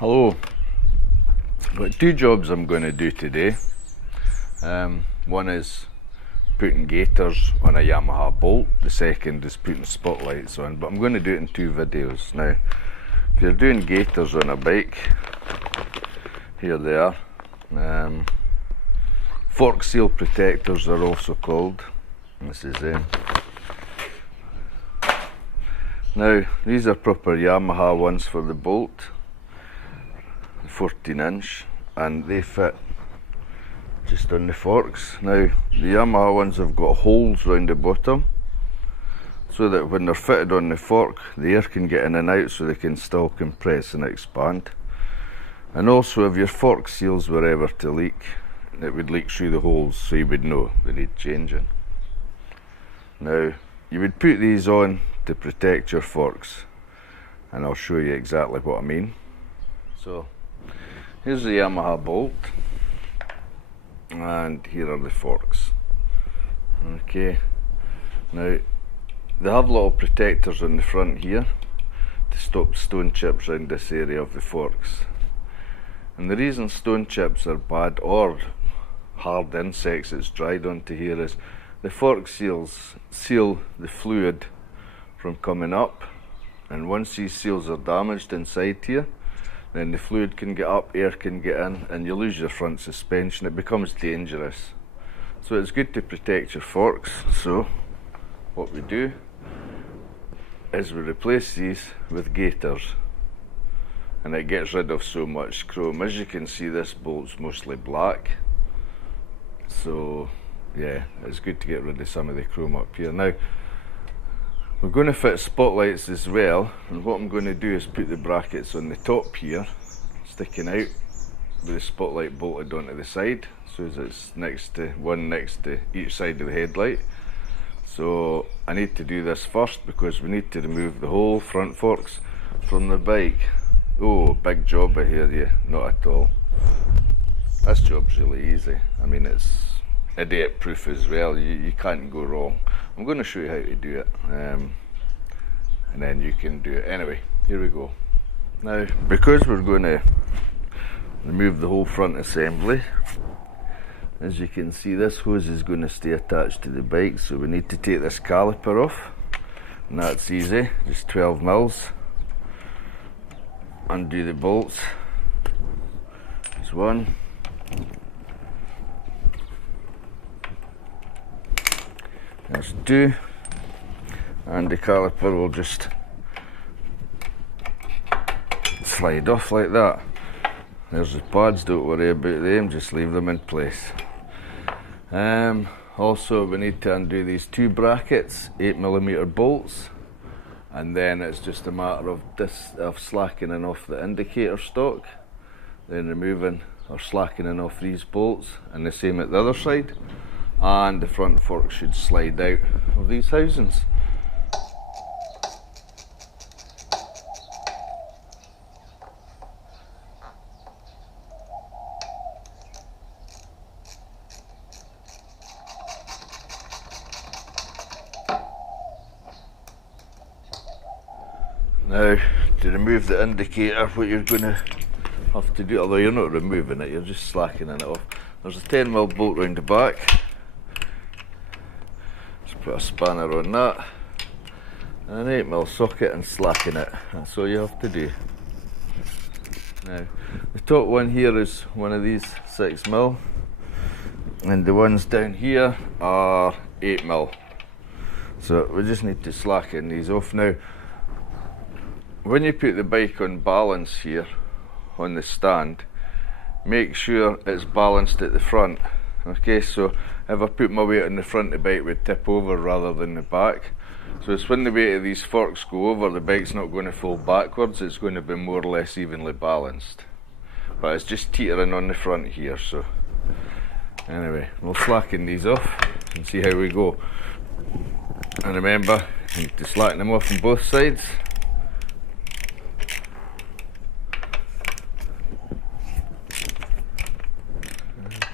Hello, I've got two jobs I'm going to do today. One is putting gaiters on a Yamaha Bolt, the second is putting spotlights on, but I'm going to do it in two videos. Now, if you're doing gaiters on a bike, here they are. Fork seal protectors are also called. This is them. Now, these are proper Yamaha ones for the Bolt. 14-inch, and they fit just on the forks. Now the Yamaha ones have got holes round the bottom so that when they're fitted on the fork the air can get in and out, so they can still compress and expand. And also if your fork seals were ever to leak, it would leak through the holes, so you would know they need changing. Now you would put these on to protect your forks, and I'll show you exactly what I mean. So here's the Yamaha Bolt, and here are the forks. Okay, now they have little protectors on the front here to stop stone chips around this area of the forks. And the reason stone chips are bad, or hard insects that's dried onto here, is the fork seals seal the fluid from coming up, and once these seals are damaged inside here, then the fluid can get up, air can get in, and you lose your front suspension. It becomes dangerous. So it's good to protect your forks. So what we do is we replace these with gaiters, and it gets rid of so much chrome. As you can see, this bolt's mostly black, so yeah, it's good to get rid of some of the chrome up here. Now we're going to fit spotlights as well, and what I'm going to do is put the brackets on the top here, sticking out with the spotlight bolted onto the side, so as it's next to each side of the headlight. So I need to do this first because we need to remove the whole front forks from the bike. Oh, big job I hear you. Not at all. This job's really easy. I mean, it's idiot proof as well. You can't go wrong. I'm going to show you how to do it, and then you can do it. Anyway, here we go. Now, because we're going to remove the whole front assembly, as you can see, this hose is going to stay attached to the bike, so we need to take this caliper off, and that's easy, just 12 mils. Undo the bolts. There's one. There's two, and the caliper will just slide off like that. There's the pads, don't worry about them, just leave them in place. Also we need to undo these two brackets, 8mm bolts, and then it's just a matter of slackening off the indicator stock, then removing or slackening off these bolts, and the same at the other side. And the front fork should slide out of these housings. Now, to remove the indicator, what you're going to have to do, although you're not removing it, you're just slackening it off. There's a 10mm bolt round the back. Put a spanner on that, and an 8mm socket, and slacken it. That's all you have to do. Now, the top one here is one of these 6mm, and the ones down here are 8mm. So we just need to slacken these off. Now, when you put the bike on balance here on the stand, make sure it's balanced at the front. Okay, so if I put my weight on the front, the bike would tip over rather than the back. So it's when the weight of these forks go over, the bike's not going to fall backwards, it's going to be more or less evenly balanced. But it's just teetering on the front here, so anyway, we'll slacken these off and see how we go. And remember, you need to slacken them off on both sides.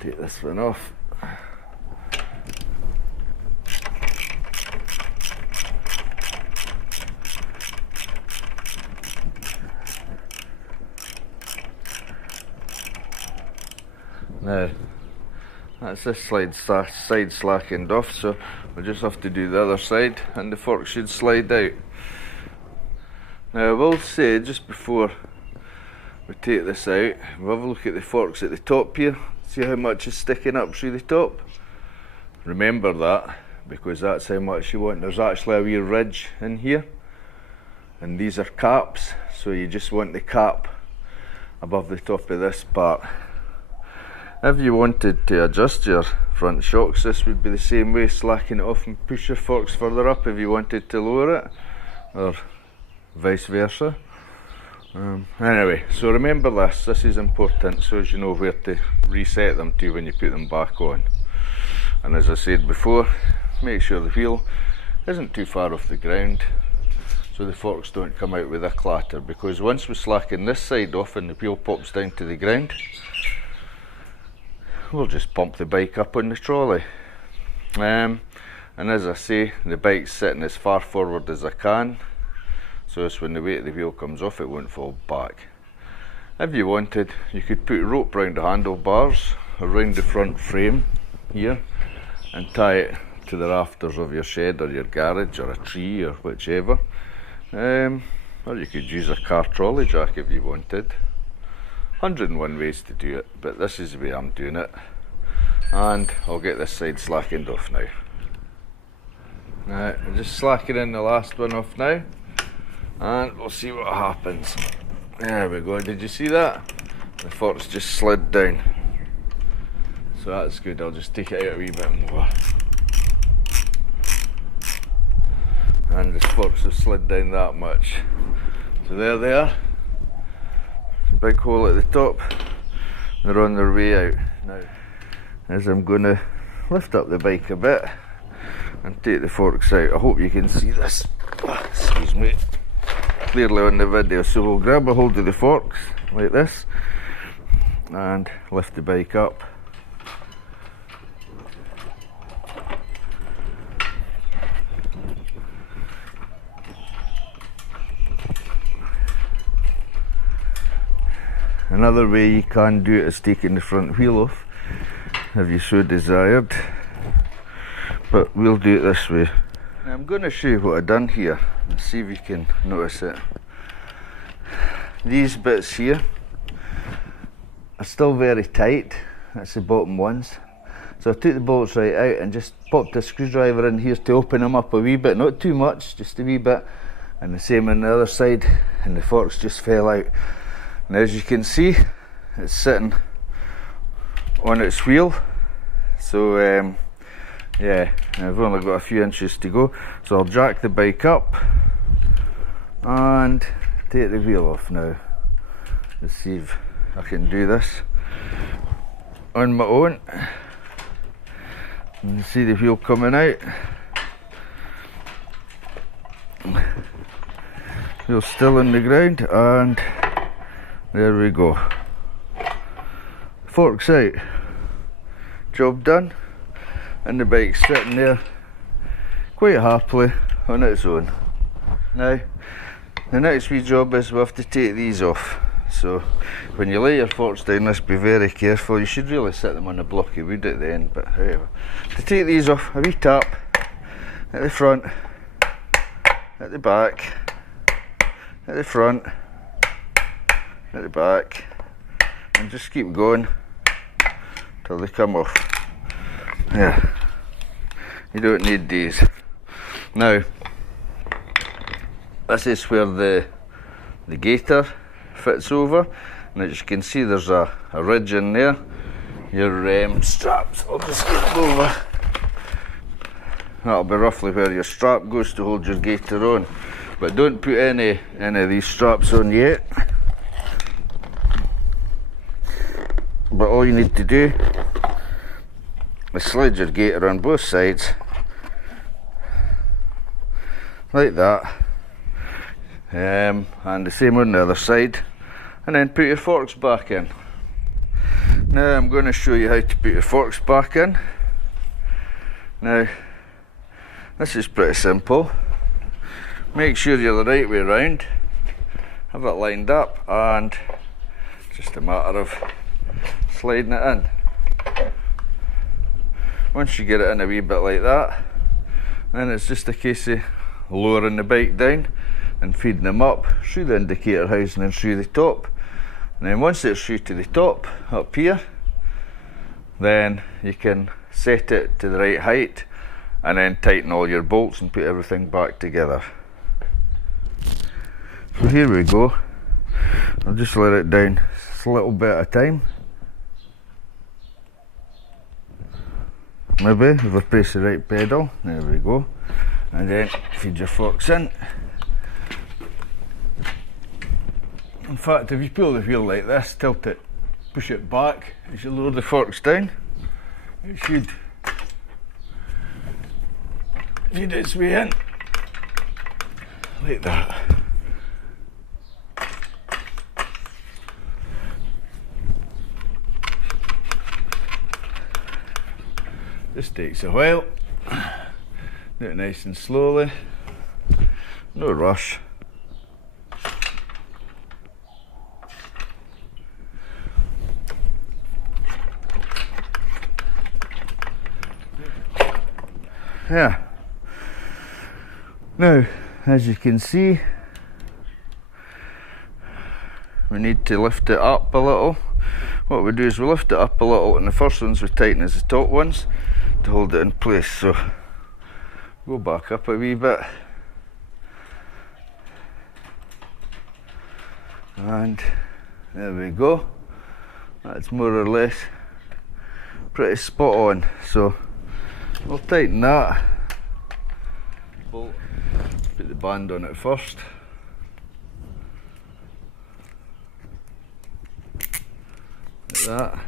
Take this one off. Now, that's this side slackened off, so we'll just have to do the other side and the fork should slide out. Now I will say, just before we take this out, we'll have a look at the forks at the top here, see how much is sticking up through the top. Remember that, because that's how much you want. There's actually a wee ridge in here, and these are caps, so you just want the cap above the top of this part. If you wanted to adjust your front shocks, this would be the same way, slacken it off and push your forks further up if you wanted to lower it, or vice versa. Anyway, so remember this is important, so as you know where to reset them to when you put them back on. And as I said before, make sure the wheel isn't too far off the ground, so the forks don't come out with a clatter, because once we slacken this side off and the wheel pops down to the ground, we'll just pump the bike up on the trolley. And as I say, the bike's sitting as far forward as I can, so as when the weight of the wheel comes off it won't fall back. If you wanted, you could put rope round the handlebars, around the front frame here, and tie it to the rafters of your shed or your garage or a tree or whichever. Or you could use a car trolley jack if you wanted. 101 ways to do it, but this is the way I'm doing it. And I'll get this side slackened off now. Right, I'm just slackening the last one off now, and we'll see what happens. There we go, did you see that? The forks just slid down. So that's good, I'll just take it out a wee bit more. And the forks have slid down that much. So there they are. Big hole at the top, they're on their way out. Now, as I'm going to lift up the bike a bit and take the forks out, I hope you can see this, excuse me, clearly on the video. So we'll grab a hold of the forks like this and lift the bike up. Another way you can do it is taking the front wheel off, if you so desired, but we'll do it this way. Now I'm going to show you what I've done here, and see if you can notice it. These bits here are still very tight, that's the bottom ones. So I took the bolts right out and just popped a screwdriver in here to open them up a wee bit, not too much, just a wee bit, and the same on the other side, and the forks just fell out. And as you can see, it's sitting on its wheel, so yeah, I've only got a few inches to go, so I'll jack the bike up and take the wheel off now. Let's see if I can do this on my own. You can see the wheel coming out. Wheel's still on the ground, and there we go. Forks out. Job done. And the bike's sitting there quite happily on its own. Now, the next wee job is we have to take these off. So, when you lay your forks down, let's be very careful. You should really set them on a blocky wood at the end, but however. To take these off, a wee tap at the front, at the back, at the front, at the back, and just keep going till they come off. Yeah, you don't need these. Now, this is where the gaiter fits over, and as you can see there's a ridge in there. Your straps, I'll just get them over. That'll be roughly where your strap goes to hold your gaiter on, but don't put any of these straps on yet. But all you need to do is slide your gaiter on both sides like that, and the same on the other side, and then put your forks back in. Now I'm going to show you how to put your forks back in. Now this is pretty simple. Make sure you're the right way round, have it lined up, and just a matter of sliding it in. once you get it in a wee bit like that, then it's just a case of lowering the bike down and feeding them up through the indicator housing and through the top. And then once it's through to the top up here, then you can set it to the right height and then tighten all your bolts and put everything back together. So here we go. I'll just let it down just a little bit at a time. Maybe if I press the right pedal, there we go. And then feed your forks in. In fact, if you pull the wheel like this, tilt it, push it back, as you lower the forks down, it should feed its way in, like that. This takes a while. Do it nice and slowly, no rush. Yeah. Now, as you can see, we need to lift it up a little. What we do is we lift it up a little, and the first ones we tighten as the top ones to hold it in place. So go back up a wee bit, and there we go. That's more or less pretty spot on. So we'll tighten that. Bolt. Put the band on it first. Like that.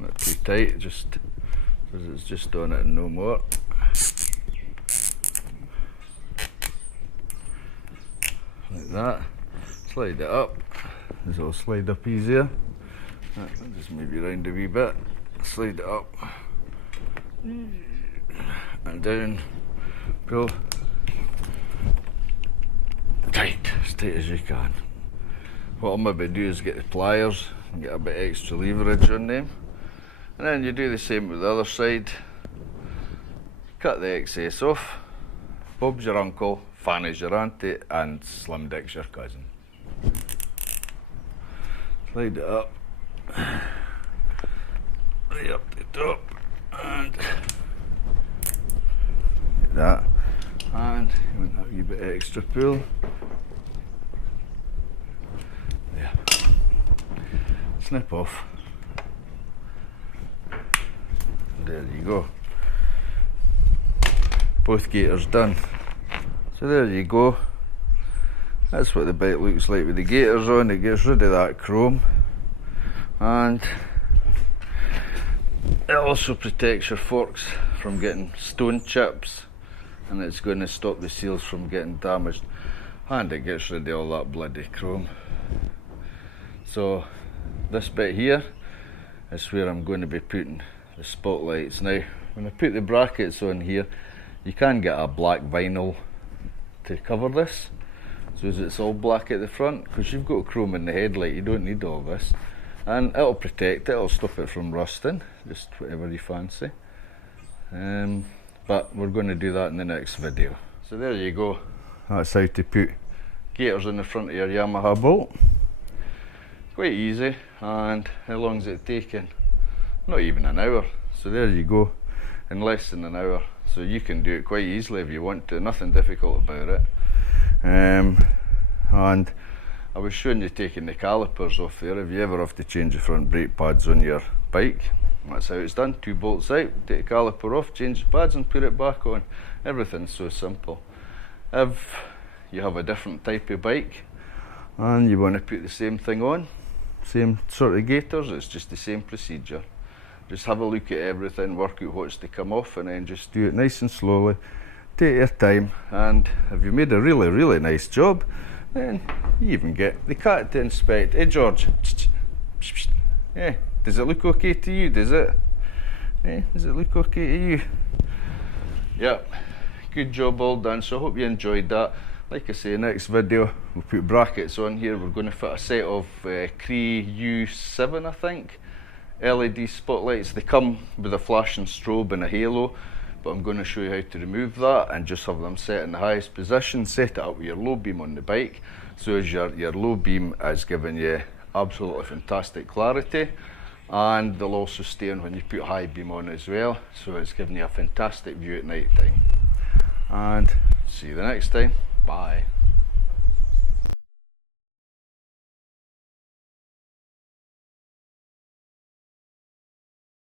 Not too tight, just because it's just on it and no more. Like that. Slide it up. This will slide up easier. I'll just move you around a wee bit. Slide it up. And down. Pull. Tight, as tight as you can. What I'll maybe do is get the pliers and get a bit extra leverage on them. And then you do the same with the other side. Cut the excess off. Bob's your uncle, Fanny's your auntie, and Slim Dick's your cousin. Slide it up. Right up the top. And like that. And you want that wee bit extra pull. There. Snip off. There you go. Both gaiters done. So there you go. That's what the bike looks like with the gaiters on. It gets rid of that chrome, and it also protects your forks from getting stone chips, and it's going to stop the seals from getting damaged, and it gets rid of all that bloody chrome. So this bit here is where I'm going to be putting the spotlights. Now when I put the brackets on here, you can get a black vinyl to cover this, so as it's all black at the front, because you've got chrome in the headlight. You don't need all this, and it'll protect it, it'll stop it from rusting, just whatever you fancy. But we're going to do that in the next video. So there you go. That's how to put gaiters in the front of your Yamaha Bolt. Quite easy. And how long is it taking? Not even an hour. So there you go, in less than an hour. So you can do it quite easily if you want to, nothing difficult about it. And I was showing you taking the calipers off there. If you ever have to change the front brake pads on your bike, that's how it's done. 2 bolts out, take the caliper off, change the pads and put it back on. Everything's so simple. If you have a different type of bike and you want to put the same thing on, same sort of gaiters, it's just the same procedure. Just have a look at everything, work out what's to come off, and then just do it nice and slowly. Take your time, and if you made a really, really nice job, then you even get the cat to inspect. Hey George, yeah, does it look okay to you, does it? Yeah, does it look okay to you? Yep, good job, all done. So I hope you enjoyed that. Like I say, next video we'll put brackets on here. We're going to fit a set of Cree U7, I think, LED spotlights. They come with a flashing strobe and a halo, but I'm going to show you how to remove that and just have them set in the highest position. Set it up with your low beam on the bike, so as your low beam is giving you absolutely fantastic clarity, and they'll also stay on when you put high beam on as well, so it's giving you a fantastic view at night time. And see you the next time. Bye.